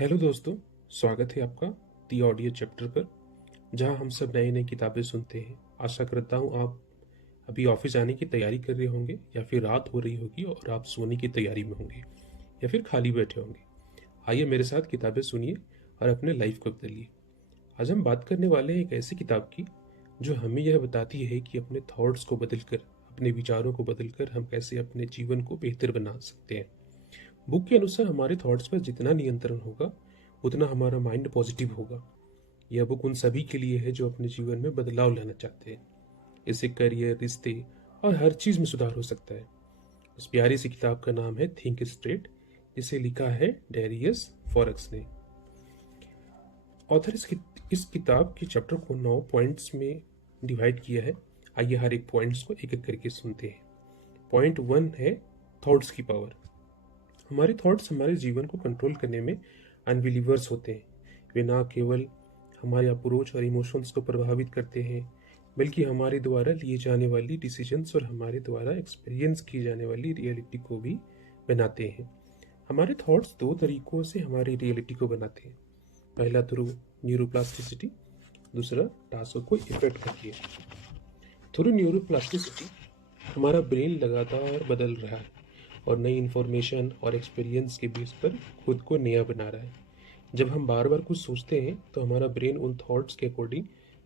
Hello दोस्तों, स्वागत है आपका दी ऑडियो चैप्टर पर, जहां हम सब नई नई किताबें सुनते हैं। आशा करता हूं आप अभी ऑफिस जाने की तैयारी कर रहे होंगे, या फिर रात हो रही होगी और आप सोने की तैयारी में होंगे, या फिर खाली बैठे होंगे। आइए मेरे साथ किताबें सुनिए और अपने लाइफ को बदलिए। आज हम बात करने वाले हैं एक ऐसी किताब की जो हमें यह बताती है कि अपने थॉट्स को बदलकर, अपने विचारों को बदलकर हम कैसे अपने जीवन को बेहतर बना सकते हैं। बुक के अनुसार हमारे थॉट्स पर जितना नियंत्रण होगा, उतना हमारा माइंड पॉजिटिव होगा। यह बुक उन सभी के लिए है जो अपने जीवन में बदलाव लाना चाहते हैं। इससे करियर, रिश्ते और हर चीज में सुधार हो सकता है। उस प्यारी सी किताब का नाम है थिंक स्ट्रेट, जिसे लिखा है डेरियस फॉरेक्स ने। ऑथर इस किताब के चैप्टर को 9 पॉइंट्स में डिवाइड किया है। आइए हर एक पॉइंट्स को एक एक करके सुनते हैं। पॉइंट 1 है थॉट्स की पावर। हमारे थॉट्स हमारे जीवन को कंट्रोल करने में अनबिलीवर्स होते हैं। वे ना केवल हमारे अप्रोच और इमोशंस को प्रभावित करते हैं, बल्कि हमारे द्वारा लिए जाने वाली डिसीजंस और हमारे द्वारा एक्सपीरियंस की जाने वाली रियलिटी को भी बनाते हैं। हमारे थॉट्स दो तरीकों से हमारी रियलिटी को बनाते हैं। पहला थ्रू न्यूरोप्लास्टिसिटी, दूसरा टास्क को इफेक्ट करके। थ्रू न्यूरोप्लास्टिसिटी हमारा ब्रेन लगातार बदल रहा है और नई इन्फॉर्मेशन और एक्सपीरियंस के बेस पर खुद को नया बना रहा है। जब हम बार बार कुछ सोचते हैं तो हमारा ब्रेन उन थॉट्स के अकॉर्डिंग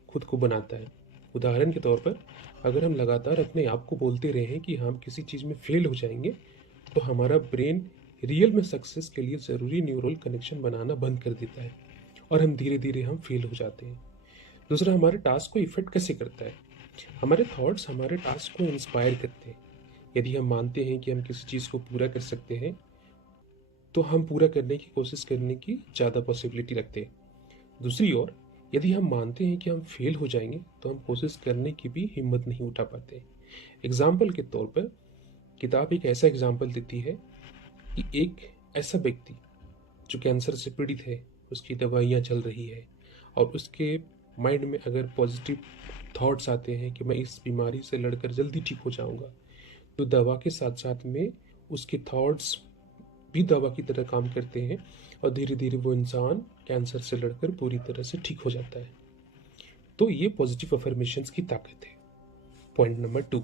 खुद को बनाता है। उदाहरण के तौर पर, अगर हम लगातार अपने आप को बोलते रहें कि हम किसी चीज़ में फेल हो जाएंगे, तो हमारा ब्रेन रियल में सक्सेस के लिए ज़रूरी न्यूरल कनेक्शन बनाना बंद कर देता है और हम धीरे धीरे हम फेल हो जाते हैं। दूसरा, हमारे टास्क को इफेक्ट कैसे करता है। हमारे थॉट्स हमारे टास्क को इंस्पायर करते हैं। यदि हम मानते हैं कि हम किसी चीज़ को पूरा कर सकते हैं, तो हम पूरा करने की कोशिश करने की ज़्यादा पॉसिबिलिटी रखते हैं। दूसरी ओर, यदि हम मानते हैं कि हम फेल हो जाएंगे, तो हम कोशिश करने की भी हिम्मत नहीं उठा पाते। एग्जाम्पल के तौर पर, किताब एक ऐसा एग्जाम्पल देती है कि एक ऐसा व्यक्ति जो कैंसर से पीड़ित है, उसकी दवाइयाँ चल रही है, और उसके माइंड में अगर पॉजिटिव थॉट्स आते हैं कि मैं इस बीमारी से लड़कर जल्दी ठीक हो जाऊंगा, तो दवा के साथ साथ में उसके थॉट्स भी दवा की तरह काम करते हैं और धीरे धीरे वो इंसान कैंसर से लड़कर पूरी तरह से ठीक हो जाता है। तो ये पॉजिटिव अफर्मेशंस की ताकत है। पॉइंट नंबर 2,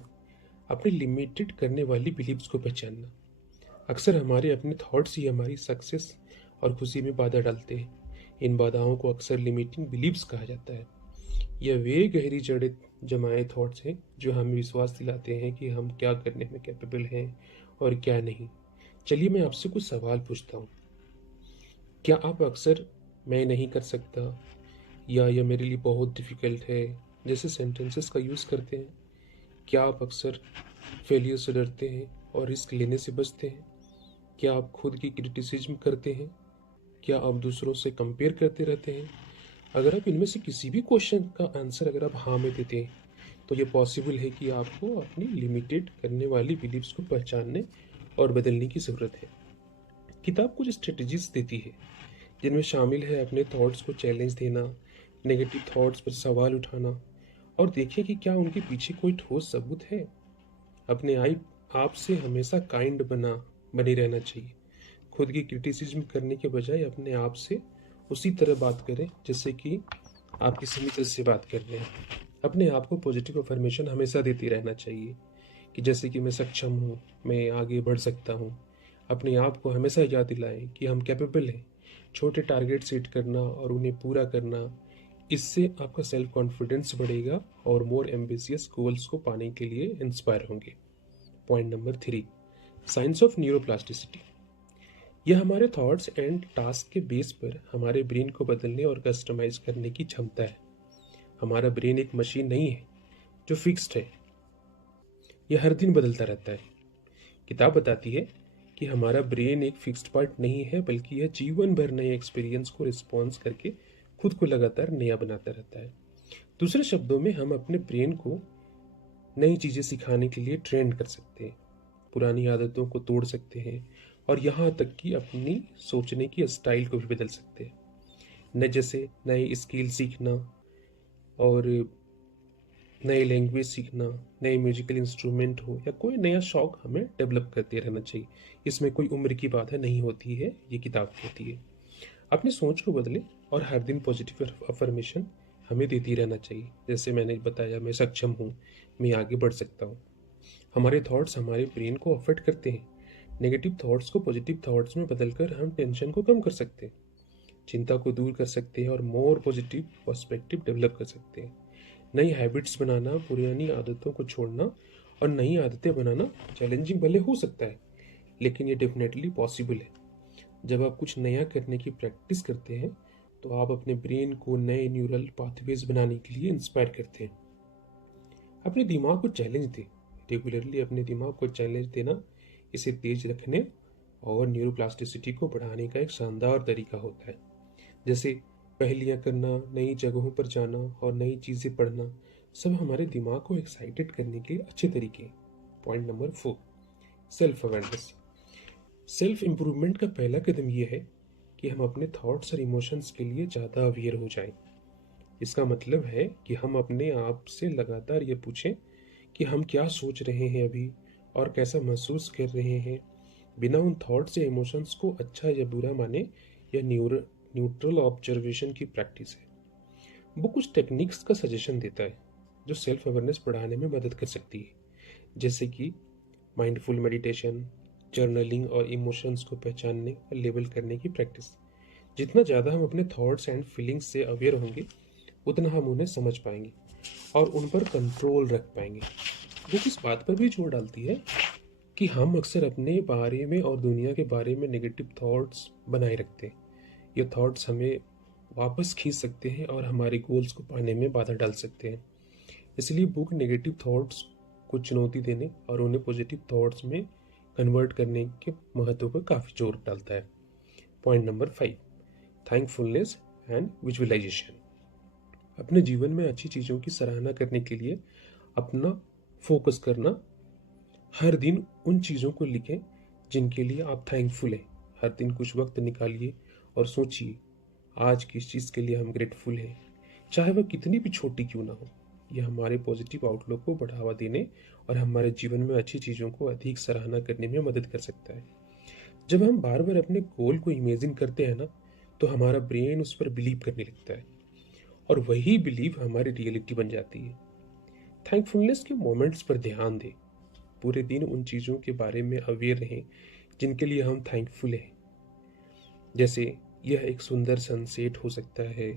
अपने लिमिटेड करने वाली बिलीव्स को पहचानना। अक्सर हमारे अपने थॉट्स ही हमारी सक्सेस और खुशी में बाधा डालते हैं। इन बाधाओं को अक्सर लिमिटिंग बिलीव्स कहा जाता है। यह वे गहरी जड़ें जमाए थॉट्स हैं जो हमें विश्वास दिलाते हैं कि हम क्या करने में कैपेबल हैं और क्या नहीं। चलिए मैं आपसे कुछ सवाल पूछता हूँ। क्या आप अक्सर मैं नहीं कर सकता या यह मेरे लिए बहुत डिफ़िकल्ट है जैसे सेंटेंसेस का यूज़ करते हैं? क्या आप अक्सर फेलियर से डरते हैं और रिस्क लेने से बचते हैं? क्या आप खुद की क्रिटिसिज्म करते हैं? क्या आप दूसरों से कंपेयर करते रहते हैं? अगर आप इनमें से किसी भी क्वेश्चन का आंसर अगर आप हाँ में देते हैं, तो ये पॉसिबल है कि आपको अपनी लिमिटेड करने वाली बिलीव्स को पहचानने और बदलने की ज़रूरत है। किताब कुछ स्ट्रेटजीज देती है, जिनमें शामिल है अपने थॉट्स को चैलेंज देना, नेगेटिव थॉट्स पर सवाल उठाना, और देखिए कि क्या उनके पीछे कोई ठोस सबूत है। अपने आप से हमेशा काइंड बने रहना चाहिए। खुद की क्रिटिसिज्म करने के बजाय अपने आप से उसी तरह बात करें जैसे कि आप किसी मित्र से बात कर रहे हैं। अपने आप को पॉजिटिव अफर्मेशन हमेशा देते रहना चाहिए कि जैसे कि मैं सक्षम हूँ, मैं आगे बढ़ सकता हूँ। अपने आप को हमेशा याद दिलाएं कि हम कैपेबल हैं। छोटे टारगेट सेट करना और उन्हें पूरा करना, इससे आपका सेल्फ कॉन्फिडेंस बढ़ेगा और मोर एम्बिशियस गोल्स को पाने के लिए इंस्पायर होंगे। Point number 3, science of neuroplasticity. यह हमारे थॉट्स एंड टास्क के बेस पर हमारे ब्रेन को बदलने और कस्टमाइज करने की क्षमता है। हमारा ब्रेन एक मशीन नहीं है जो फिक्स्ड है, यह हर दिन बदलता रहता है। किताब बताती है कि हमारा ब्रेन एक फिक्स्ड पार्ट नहीं है, बल्कि यह जीवन भर नए एक्सपीरियंस को रिस्पॉन्स करके खुद को लगातार नया बनाता रहता है। दूसरे शब्दों में, हम अपने ब्रेन को नई चीज़ें सिखाने के लिए ट्रेन कर सकते हैं, पुरानी आदतों को तोड़ सकते हैं, और यहाँ तक कि अपनी सोचने की स्टाइल को भी बदल सकते हैं। न जैसे नए स्किल सीखना और नए लैंग्वेज सीखना, नए म्यूजिकल इंस्ट्रूमेंट हो, या कोई नया शौक हमें डेवलप करते रहना चाहिए। इसमें कोई उम्र की बाधा नहीं होती है, ये किताब कहती है। अपनी सोच को बदले और हर दिन पॉजिटिव अफर्मेशन हमें देती रहना चाहिए। जैसे मैंने बताया, मैं सक्षम हूँ, मैं आगे बढ़ सकता हूँ। हमारे थॉट्स हमारे ब्रेन को अफेक्ट करते हैं। नेगेटिव थॉट्स को पॉजिटिव थॉट्स में बदलकर हम टेंशन को कम कर सकते हैं, चिंता को दूर कर सकते हैं और मोर पॉजिटिव पर्सपेक्टिव डेवलप कर सकते हैं। नई हैबिट्स बनाना, पुरानी आदतों को छोड़ना और नई आदतें बनाना चैलेंजिंग भले हो सकता है, लेकिन ये डेफिनेटली पॉसिबल है। जब आप कुछ नया करने की प्रैक्टिस करते हैं तो आप अपने ब्रेन को नए न्यूरल पाथवेज बनाने के लिए इंस्पायर करते हैं। अपने दिमाग को चैलेंज दें। रेगुलरली अपने दिमाग को चैलेंज देना इसे तेज रखने और न्यूरोप्लास्टिसिटी को बढ़ाने का एक शानदार तरीका होता है। जैसे पहेलियाँ करना, नई जगहों पर जाना और नई चीज़ें पढ़ना, सब हमारे दिमाग को एक्साइटेड करने के अच्छे तरीके हैं। Point number 4, self awareness. Self improvement का पहला कदम यह है कि हम अपने थॉट्स और इमोशंस के लिए ज़्यादा अवेयर हो जाएं। इसका मतलब है कि हम अपने आप से लगातार ये पूछें कि हम क्या सोच रहे हैं अभी और कैसा महसूस कर रहे हैं, बिना उन थॉट्स या इमोशंस को अच्छा या बुरा माने। या न्यूट्रल ऑब्जर्वेशन की प्रैक्टिस है। वो कुछ टेक्निक्स का सजेशन देता है जो सेल्फ अवेयरनेस बढ़ाने में मदद कर सकती है, जैसे कि माइंडफुल मेडिटेशन, जर्नलिंग और इमोशंस को पहचानने और लेबल करने की प्रैक्टिस। जितना ज़्यादा हम अपने थॉट्स एंड फीलिंग्स से अवेयर होंगे, उतना हम उन्हें समझ पाएंगे और उन पर कंट्रोल रख पाएंगे। वो इस बात पर भी जोर डालती है कि हम अक्सर अपने बारे में और दुनिया के बारे में नेगेटिव थॉट्स बनाए रखते हैं। ये थॉट्स हमें वापस खींच सकते हैं और हमारे गोल्स को पाने में बाधा डाल सकते हैं। इसलिए बुक नेगेटिव थॉट्स को चुनौती देने और उन्हें पॉजिटिव थॉट्स में कन्वर्ट करने के महत्व पर काफ़ी जोर डालता है। Point number 5, thankfulness and visualisation. अपने जीवन में अच्छी चीज़ों की सराहना करने के लिए अपना फोकस करना। हर दिन उन चीज़ों को लिखें जिनके लिए आप थैंकफुल हैं। हर दिन कुछ वक्त निकालिए और सोचिए आज किस चीज़ के लिए हम ग्रेटफुल हैं, चाहे वह कितनी भी छोटी क्यों ना हो। यह हमारे पॉजिटिव आउटलुक को बढ़ावा देने और हमारे जीवन में अच्छी चीज़ों को अधिक सराहना करने में मदद कर सकता है। जब हम बार बार अपने गोल को इमेजिन करते हैं ना, तो हमारा ब्रेन उस पर बिलीव करने लगता है और वही बिलीव हमारी रियलिटी बन जाती है। थैंकफुलनेस के मोमेंट्स पर ध्यान दें। पूरे दिन उन चीज़ों के बारे में अवेयर रहें जिनके लिए हम थैंकफुल हैं। जैसे यह एक सुंदर सनसेट हो सकता है,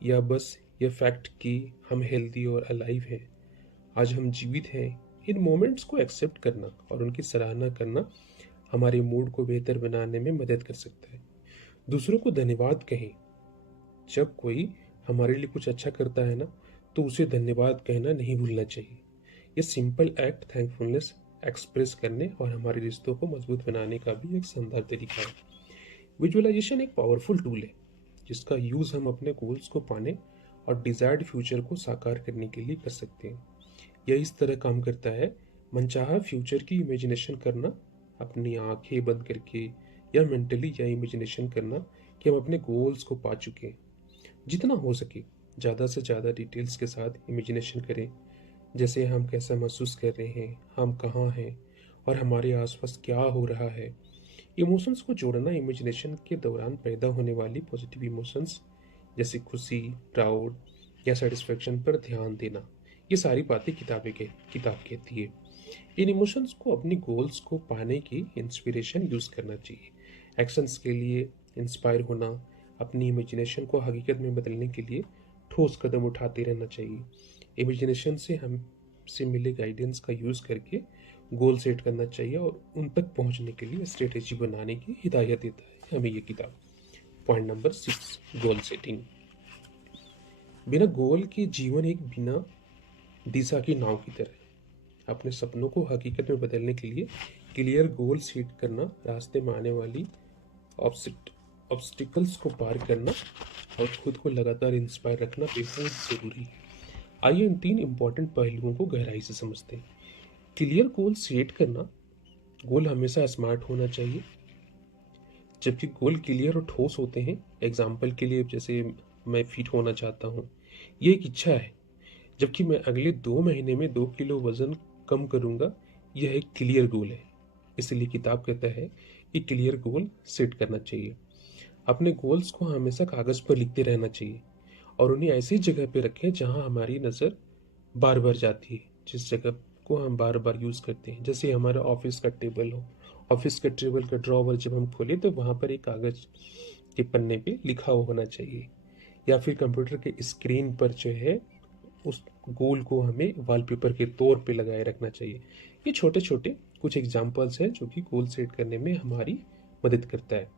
या बस यह फैक्ट कि हम हेल्दी और अलाइव हैं, आज हम जीवित हैं। इन मोमेंट्स को एक्सेप्ट करना और उनकी सराहना करना हमारे मूड को बेहतर बनाने में मदद कर सकता है। दूसरों को धन्यवाद कहें। जब कोई हमारे लिए कुछ अच्छा करता है ना, तो उसे धन्यवाद कहना नहीं भूलना चाहिए। ये सिंपल एक्ट थैंकफुलनेस एक्सप्रेस करने और हमारे रिश्तों को मजबूत बनाने का भी एक शानदार तरीका है। विजुअलाइजेशन एक पावरफुल टूल है जिसका यूज़ हम अपने गोल्स को पाने और डिजायर्ड फ्यूचर को साकार करने के लिए कर सकते हैं। यह इस तरह काम करता है, मनचाहा फ्यूचर की इमेजिनेशन करना, अपनी आंखें बंद करके या मेंटली या इमेजिनेशन करना कि हम अपने गोल्स को पा चुके हैं। जितना हो सके ज़्यादा से ज़्यादा डिटेल्स के साथ इमेजिनेशन करें, जैसे हम कैसा महसूस कर रहे हैं, हम कहाँ हैं और हमारे आसपास क्या हो रहा है। इमोशंस को जोड़ना, इमेजिनेशन के दौरान पैदा होने वाली पॉजिटिव इमोशंस जैसे खुशी, प्राउड या सेटिस्फेक्शन पर ध्यान देना, ये सारी बातें किताब कहती है। इन इमोशंस को अपनी गोल्स को पाने की इंस्पिरेशन यूज़ करना चाहिए। एक्शंस के लिए इंस्पायर होना, अपनी इमेजिनेशन को हकीकत में बदलने के लिए ठोस कदम उठाते रहना चाहिए। इमेजिनेशन से हमसे मिले गाइडेंस का यूज़ करके गोल सेट करना चाहिए और उन तक पहुंचने के लिए स्ट्रेटेजी बनाने की हिदायत देता है हमें ये किताब। Point number 6, goal setting. बिना गोल के जीवन एक बिना दिशा की नाव की तरह है। अपने सपनों को हकीकत में बदलने के लिए क्लियर गोल सेट करना, रास्ते में आने वाली ऑब्स्टिकल्स को पार करना और खुद को लगातार इंस्पायर रखना बेहद ज़रूरी है। आइए इन 3 इंपॉर्टेंट पहलुओं को गहराई से समझते हैं। क्लियर गोल सेट करना। गोल हमेशा स्मार्ट होना चाहिए, जबकि गोल क्लियर और ठोस होते हैं। एग्जाम्पल के लिए, जैसे मैं फिट होना चाहता हूँ, ये एक इच्छा है, जबकि मैं अगले 2 महीने में 2 किलो वजन कम करूँगा, यह एक क्लियर गोल है। इसलिए किताब कहता है कि क्लियर गोल सेट करना चाहिए। अपने गोल्स को हमेशा कागज़ पर लिखते रहना चाहिए और उन्हें ऐसी जगह पे रखें जहां हमारी नज़र बार बार जाती है, जिस जगह को हम बार बार यूज़ करते हैं। जैसे हमारा ऑफिस का टेबल हो, ऑफिस के टेबल का ड्रॉवर जब हम खोलें तो वहाँ पर एक कागज़ के पन्ने पे लिखा होना चाहिए, या फिर कंप्यूटर के स्क्रीन पर जो है उस गोल को हमें वॉलपेपर के तौर पे लगाए रखना चाहिए। ये छोटे छोटे कुछ एग्जाम्पल्स हैं जो कि गोल सेट करने में हमारी मदद करता है।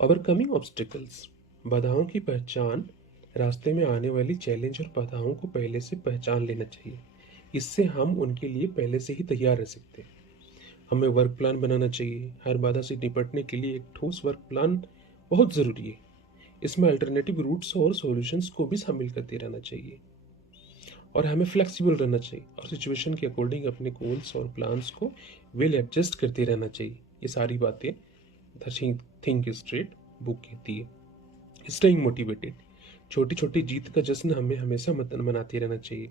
ओवरकमिंग ऑब्स्टिकल्स, बाधाओं की पहचान, रास्ते में आने वाली चैलेंज और बाधाओं को पहले से पहचान लेना चाहिए। इससे हम उनके लिए पहले से ही तैयार रह सकते हैं। हमें वर्क प्लान बनाना चाहिए। हर बाधा से निपटने के लिए एक ठोस वर्क प्लान बहुत ज़रूरी है। इसमें अल्टरनेटिव रूट्स और सॉल्यूशंस को भी शामिल करते रहना चाहिए, और हमें फ्लेक्सिबल रहना चाहिए और सिचुएशन के अकॉर्डिंग अपने गोल्स और प्लान्स को वेल एडजस्ट करते रहना चाहिए। ये सारी बातें द थिंक स्ट्रेट बुक कहती है। स्टेइंग मोटिवेटेड, छोटी छोटी जीत का जश्न हमें हमेशा मनाते रहना चाहिए।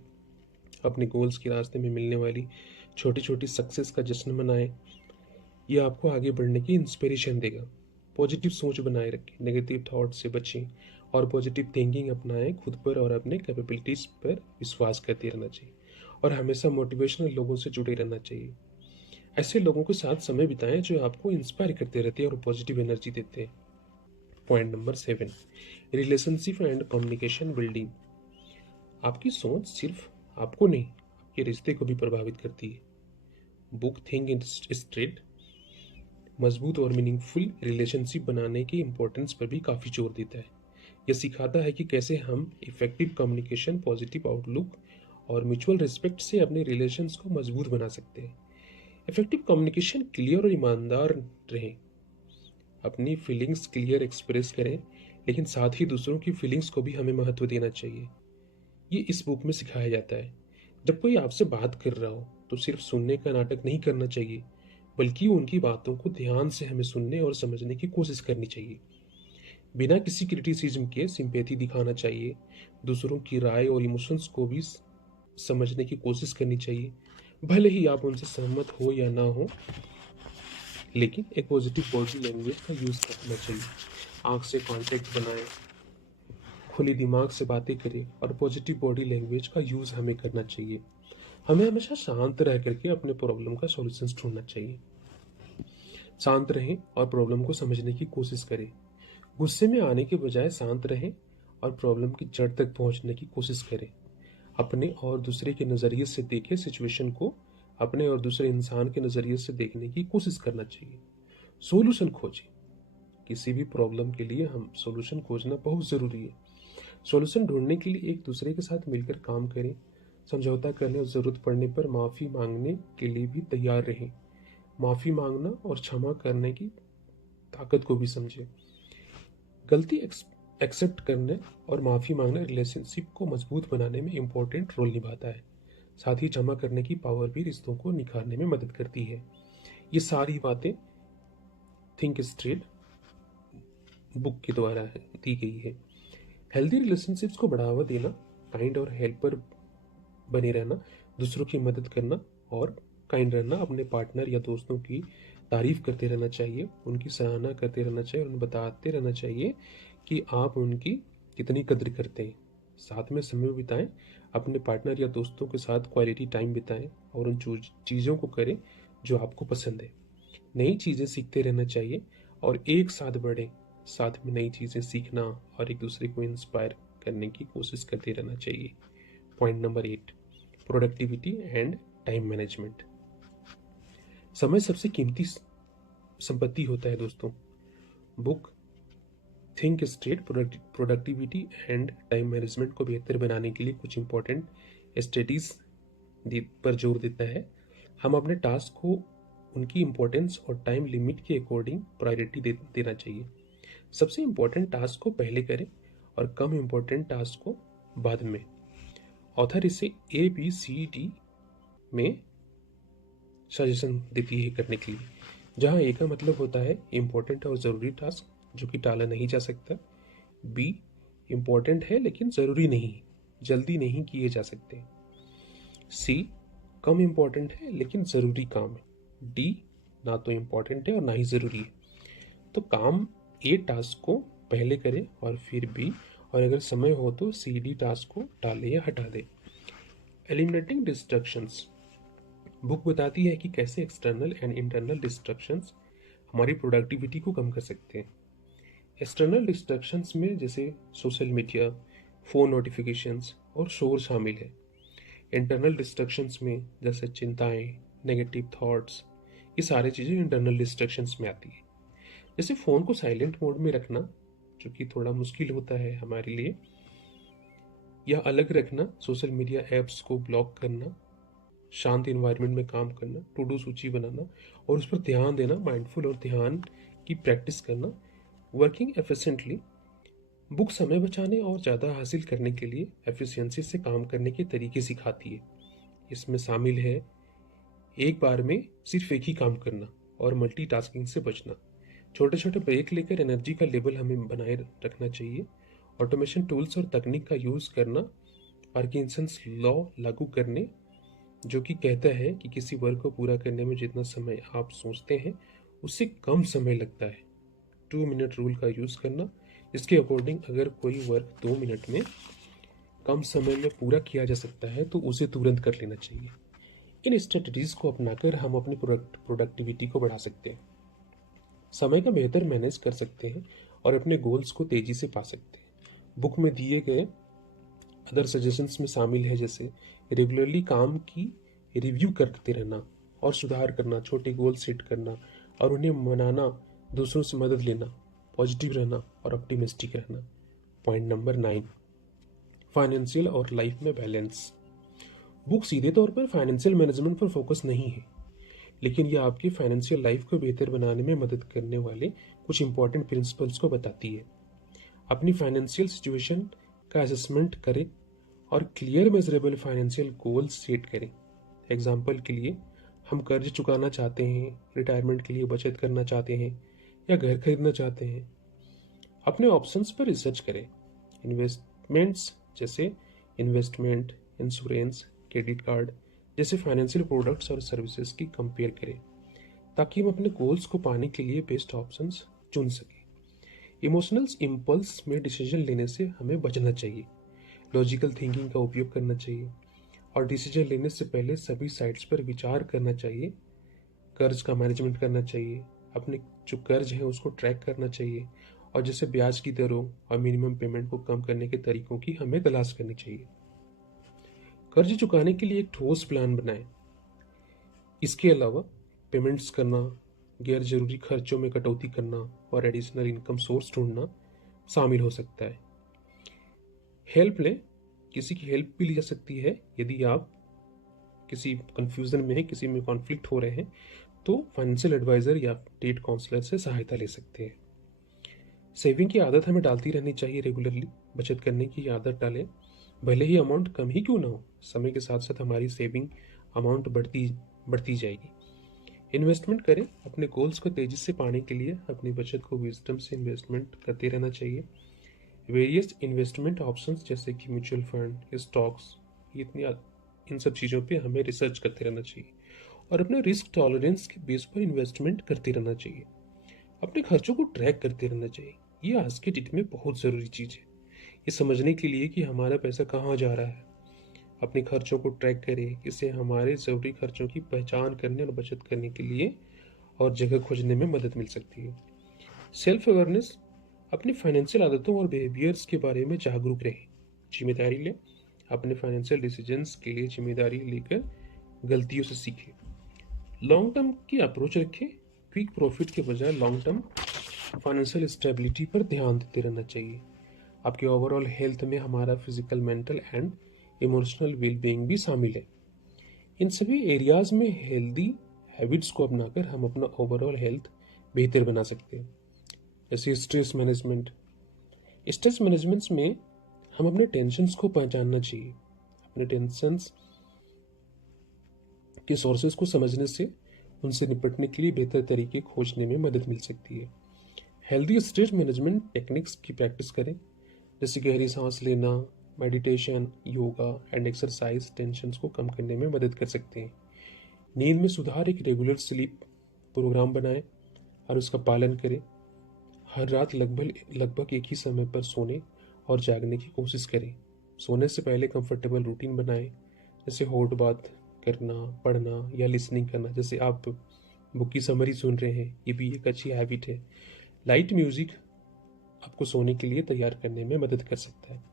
अपने गोल्स के रास्ते में मिलने वाली छोटी छोटी सक्सेस का जश्न मनाएं। ये आपको आगे बढ़ने की इंस्पिरेशन देगा। पॉजिटिव सोच बनाए रखें, नेगेटिव थॉट से बचें और पॉजिटिव थिंकिंग अपनाएं। खुद पर और अपने कैपेबिलिटीज पर विश्वास करते रहना चाहिए और हमेशा मोटिवेशनल लोगों से जुड़े रहना चाहिए। ऐसे लोगों के साथ समय बिताएं जो आपको इंस्पायर करते रहते हैं और पॉजिटिव एनर्जी देते हैं। Point number 7, relationship and communication building. आपकी सोच सिर्फ आपको नहीं, आपके रिश्ते को भी प्रभावित करती है। बुक थिंक स्ट्रेट मजबूत और मीनिंगफुल रिलेशनशिप बनाने की इम्पोर्टेंस पर भी काफ़ी जोर देता है। यह सिखाता है कि कैसे हम इफेक्टिव कम्युनिकेशन, पॉजिटिव आउटलुक और म्यूचुअल रिस्पेक्ट से अपने रिलेशंस को मजबूत बना सकते हैं। इफेक्टिव कम्युनिकेशन क्लियर और ईमानदार रहें, अपनी फीलिंग्स क्लियर एक्सप्रेस करें, लेकिन साथ ही दूसरों की फीलिंग्स को भी हमें महत्व देना चाहिए। ये इस बुक में सिखाया जाता है। जब कोई आपसे बात कर रहा हो तो सिर्फ सुनने का नाटक नहीं करना चाहिए, बल्कि उनकी बातों को ध्यान से हमें सुनने और समझने की कोशिश करनी चाहिए। बिना किसी क्रिटिसिज्म के सिंपैथी दिखाना चाहिए। दूसरों की राय और इमोशंस को भी समझने की कोशिश करनी चाहिए, भले ही आप उनसे सहमत हो या ना हो। लेकिन एक पॉजिटिव बॉडी लैंग्वेज का यूज़ करना चाहिए। आंख से कांटेक्ट बनाएं, खुली दिमाग से बातें करें और पॉजिटिव बॉडी लैंग्वेज का यूज़ हमें करना चाहिए। हमें हमेशा शांत रह करके अपने प्रॉब्लम का सॉल्यूशन ढूंढना चाहिए। शांत रहें और प्रॉब्लम को समझने की कोशिश करें। गुस्से में आने के बजाय शांत रहें और प्रॉब्लम की जड़ तक पहुंचने की कोशिश करें। अपने और दूसरे के नज़रिए से देखें। सिचुएशन को अपने और दूसरे इंसान के नज़रिए से देखने की कोशिश करना चाहिए। सोल्यूशन खोजें। किसी भी प्रॉब्लम के लिए हम सोल्यूशन खोजना बहुत ज़रूरी है। सॉल्यूशन ढूंढने के लिए एक दूसरे के साथ मिलकर काम करें। समझौता करने और ज़रूरत पड़ने पर माफ़ी मांगने के लिए भी तैयार रहें। माफ़ी मांगना और क्षमा करने की ताकत को भी समझें। गलती एक्सेप्ट करने और माफ़ी मांगना रिलेशनशिप को मजबूत बनाने में इम्पोर्टेंट रोल निभाता है। साथ ही क्षमा करने की पावर भी रिश्तों को निखारने में मदद करती है। ये सारी बातें थिंक स्ट्रेट बुक के द्वारा दी गई है। हेल्दी रिलेशनशिप्स को बढ़ावा देना, काइंड और हेल्पर बने रहना, दूसरों की मदद करना और काइंड रहना, अपने पार्टनर या दोस्तों की तारीफ करते रहना चाहिए, उनकी सराहना करते रहना चाहिए और उन्हें बताते रहना चाहिए कि आप उनकी कितनी कद्र करते हैं। साथ में समय बिताएं, अपने पार्टनर या दोस्तों के साथ क्वालिटी टाइम बिताएं और उन चीज़ों को करें जो आपको पसंद है। नई चीज़ें सीखते रहना चाहिए और एक साथ बढ़ें। साथ में नई चीज़ें सीखना और एक दूसरे को इंस्पायर करने की कोशिश करते रहना चाहिए। Point number 8, productivity and time management. समय सबसे कीमती संपत्ति होता है दोस्तों। Book think straight productivity and time management को बेहतर बनाने के लिए कुछ इंपॉर्टेंट स्ट्रेटीज पर जोर देता है। हम अपने टास्क को उनकी इंपॉर्टेंस और टाइम लिमिट के अकॉर्डिंग प्रायोरिटी देना चाहिए। सबसे इम्पोर्टेंट टास्क को पहले करें और कम इम्पोर्टेंट टास्क को बाद में। ऑथर इसे ABCD में सजेशन देती है करने के लिए, जहाँ A का मतलब होता है इम्पोर्टेंट और ज़रूरी टास्क जो कि टाला नहीं जा सकता। B इम्पोर्टेंट है लेकिन ज़रूरी नहीं, जल्दी नहीं किए जा सकते। C कम इम्पोर्टेंट है लेकिन ज़रूरी काम है। D ना तो इम्पोर्टेंट है और ना ही ज़रूरी है। तो काम ए टास्क को पहले करें और फिर बी, और अगर समय हो तो सी डी टास्क को टालें या हटा दें। Eliminating destructions. बुक बताती है कि कैसे एक्सटर्नल एंड इंटरनल डिस्ट्रक्शंस हमारी प्रोडक्टिविटी को कम कर सकते हैं। एक्सटर्नल डिस्ट्रक्शंस में जैसे सोशल मीडिया, फ़ोन नोटिफिकेशंस और शोर शामिल है। इंटरनल डिस्ट्रक्शंस में जैसे चिंताएं, नेगेटिव थॉट्स, ये सारी चीज़ें इंटरनल डिस्ट्रक्शंस में आती है। जैसे फ़ोन को साइलेंट मोड में रखना, जो कि थोड़ा मुश्किल होता है हमारे लिए, या अलग रखना, सोशल मीडिया ऐप्स को ब्लॉक करना, शांत इन्वायरमेंट में काम करना, टू डू सूची बनाना और उस पर ध्यान देना, माइंडफुल और ध्यान की प्रैक्टिस करना। Working efficiently. बुक समय बचाने और ज़्यादा हासिल करने के लिए एफिशिएंसी से काम करने के तरीके सिखाती है। इसमें शामिल है एक बार में सिर्फ एक ही काम करना और मल्टीटास्किंग से बचना। छोटे छोटे ब्रेक लेकर एनर्जी का लेवल हमें बनाए रखना चाहिए। ऑटोमेशन टूल्स और तकनीक का यूज़ करना। पार्किंसंस लॉ लागू करने, जो कि कहता है कि किसी वर्क को पूरा करने में जितना समय आप सोचते हैं उससे कम समय लगता है। 2 मिनट रूल का यूज़ करना, इसके अकॉर्डिंग अगर कोई वर्क 2 मिनट में कम समय में पूरा किया जा सकता है तो उसे तुरंत कर लेना चाहिए। इन स्ट्रेटजीज को अपनाकर हम अपनी प्रोडक्टिविटी को बढ़ा सकते हैं, समय का बेहतर मैनेज कर सकते हैं और अपने गोल्स को तेजी से पा सकते हैं। बुक में दिए गए अदर सजेशंस में शामिल है जैसे रेगुलरली काम की रिव्यू करते रहना और सुधार करना, छोटे गोल सेट करना और उन्हें मनाना, दूसरों से मदद लेना, पॉजिटिव रहना और ऑप्टिमिस्टिक रहना। पॉइंट नंबर 9, फाइनेंशियल और लाइफ में बैलेंस। बुक सीधे तौर पर फाइनेंशियल मैनेजमेंट पर फोकस नहीं है, लेकिन यह आपकी फाइनेंशियल लाइफ को बेहतर बनाने में मदद करने वाले कुछ इंपॉर्टेंट प्रिंसिपल्स को बताती है। अपनी फाइनेंशियल सिचुएशन का असेसमेंट करें और clear measurable financial goals set करें। एग्जाम्पल के लिए, हम कर्ज चुकाना चाहते हैं, रिटायरमेंट के लिए बचत करना चाहते हैं या घर खरीदना चाहते हैं। अपने ऑप्शंस पर रिसर्च करें। इन्वेस्टमेंट्स जैसे इन्वेस्टमेंट, इंश्योरेंस, क्रेडिट कार्ड जैसे फाइनेंशियल प्रोडक्ट्स और सर्विसेज की कंपेयर करें ताकि हम अपने गोल्स को पाने के लिए बेस्ट ऑप्शंस चुन सकें। इमोशनल इम्पल्स में डिसीजन लेने से हमें बचना चाहिए। लॉजिकल थिंकिंग का उपयोग करना चाहिए और डिसीजन लेने से पहले सभी साइड्स पर विचार करना चाहिए। कर्ज का मैनेजमेंट करना चाहिए, अपने जो कर्ज है उसको ट्रैक करना चाहिए और जैसे ब्याज की दरों और मिनिमम पेमेंट को कम करने के तरीकों की हमें तलाश करनी चाहिए। कर्ज चुकाने के लिए एक ठोस प्लान बनाएं। इसके अलावा पेमेंट्स करना, गैर जरूरी खर्चों में कटौती करना और एडिशनल इनकम सोर्स ढूंढना शामिल हो सकता है। हेल्प लें, किसी की हेल्प भी ली जा सकती है। यदि आप किसी कंफ्यूजन में हैं, किसी में कॉन्फ्लिक्ट हो रहे हैं, तो फाइनेंशियल एडवाइजर या डेट काउंसलर से सहायता ले सकते हैं। सेविंग की आदत हमें डालती रहनी चाहिए। रेगुलरली बचत करने की आदत डालें, भले ही अमाउंट कम ही क्यों ना हो। समय के साथ साथ हमारी सेविंग अमाउंट बढ़ती जाएगी। इन्वेस्टमेंट करें, अपने गोल्स को तेजी से पाने के लिए अपनी बचत को विजडम से इन्वेस्टमेंट करते रहना चाहिए। वेरियस इन्वेस्टमेंट ऑप्शंस जैसे कि म्यूचुअल फंड, स्टॉक्स, इन सब चीज़ों पे हमें रिसर्च करते रहना चाहिए और अपने रिस्क टॉलरेंस के बेस पर इन्वेस्टमेंट करते रहना चाहिए। अपने खर्चों को ट्रैक करते रहना चाहिए। ये आज के डेट में बहुत ज़रूरी चीज़ है, ये समझने के लिए कि हमारा पैसा कहाँ जा रहा है। अपने खर्चों को ट्रैक करें, इससे हमारे ज़रूरी खर्चों की पहचान करने और बचत करने के लिए और जगह खोजने में मदद मिल सकती है। सेल्फ अवेयरनेस, अपनी फाइनेंशियल आदतों और बिहेवियर्स के बारे में जागरूक रहें। जिम्मेदारी लें, अपने फाइनेंशियल डिसीजंस के लिए जिम्मेदारी लेकर गलतियों से सीखें। लॉन्ग टर्म की अप्रोच रखें, क्विक प्रॉफिट के बजाय लॉन्ग टर्म फाइनेंशियल स्टेबिलिटी पर ध्यान देते रहना चाहिए। आपके ओवरऑल हेल्थ में हमारा physical, mental and emotional wellbeing भी शामिल है। इन सभी एरियाज में हेल्दी हैबिट्स को अपनाकर हम अपना ओवरऑल हेल्थ बेहतर बना सकते हैं। जैसे स्ट्रेस मैनेजमेंट में हम अपने टेंशन्स को पहचानना चाहिए। अपने टेंशन्स के सोर्सेज को समझने से उनसे निपटने के लिए बेहतर तरीके खोजने में मदद मिल सकती है। हेल्दी स्ट्रेस मैनेजमेंट टेक्निक्स की प्रैक्टिस करें, जैसे गहरी सांस लेना, meditation, yoga and exercise tensions को कम करने में मदद कर सकते हैं। नींद में सुधार, एक रेगुलर स्लीप प्रोग्राम बनाएं और उसका पालन करें। हर रात लगभग लगभग एक ही समय पर सोने और जागने की कोशिश करें। सोने से पहले कंफर्टेबल रूटीन बनाएं, जैसे हॉट बात करना, पढ़ना या लिसनिंग करना। जैसे आप बुक की समरी सुन रहे हैं, ये भी एक अच्छी हैबिट है। लाइट म्यूजिक आपको सोने के लिए तैयार करने में मदद कर सकता है।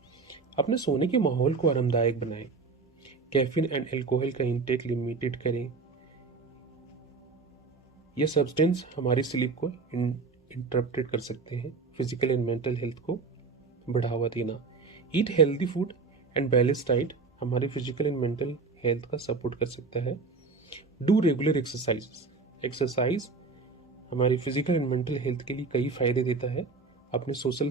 अपने सोने के माहौल को आरामदायक बनाएं। कैफीन एंड अल्कोहल का इंटेक लिमिटेड करें। यह सब्सटेंस हमारी स्लीप को इंटरप्टेड कर सकते हैं। फिजिकल एंड मेंटल हेल्थ को बढ़ावा देना। Eat healthy food and balance diet हमारी फिजिकल एंड मेंटल हेल्थ का सपोर्ट कर सकता है। डू रेगुलर एक्सरसाइज हमारी फिजिकल एंड मेंटल हेल्थ के लिए कई फायदे देता है। अपने सोशल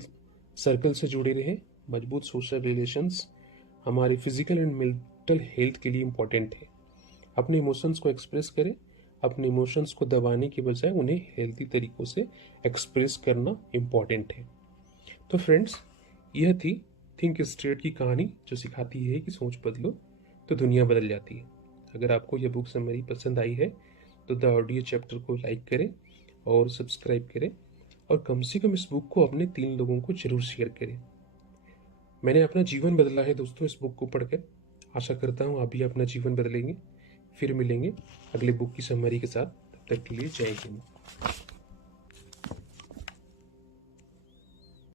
सर्कल से जुड़े रहें। मजबूत सोशल रिलेशंस हमारी फिजिकल एंड मेंटल हेल्थ के लिए इम्पोर्टेंट है। अपने इमोशंस को एक्सप्रेस करें। अपने इमोशंस को दबाने के बजाय उन्हें हेल्दी तरीकों से एक्सप्रेस करना इम्पोर्टेंट है। तो फ्रेंड्स, यह थी थिंक स्ट्रेट की कहानी, जो सिखाती है कि सोच बदलो तो दुनिया बदल जाती है। अगर आपको यह बुक समरी पसंद आई है तो द ऑडियो चैप्टर को लाइक करें और सब्सक्राइब करें, और कम से कम इस बुक को अपने 3 लोगों को जरूर शेयर करें। मैंने अपना जीवन बदला है दोस्तों इस बुक को पढ़कर। आशा करता हूँ आप भी अपना जीवन बदलेंगे। फिर मिलेंगे अगले बुक की समरी के साथ। तब तक के लिए जय हिंद।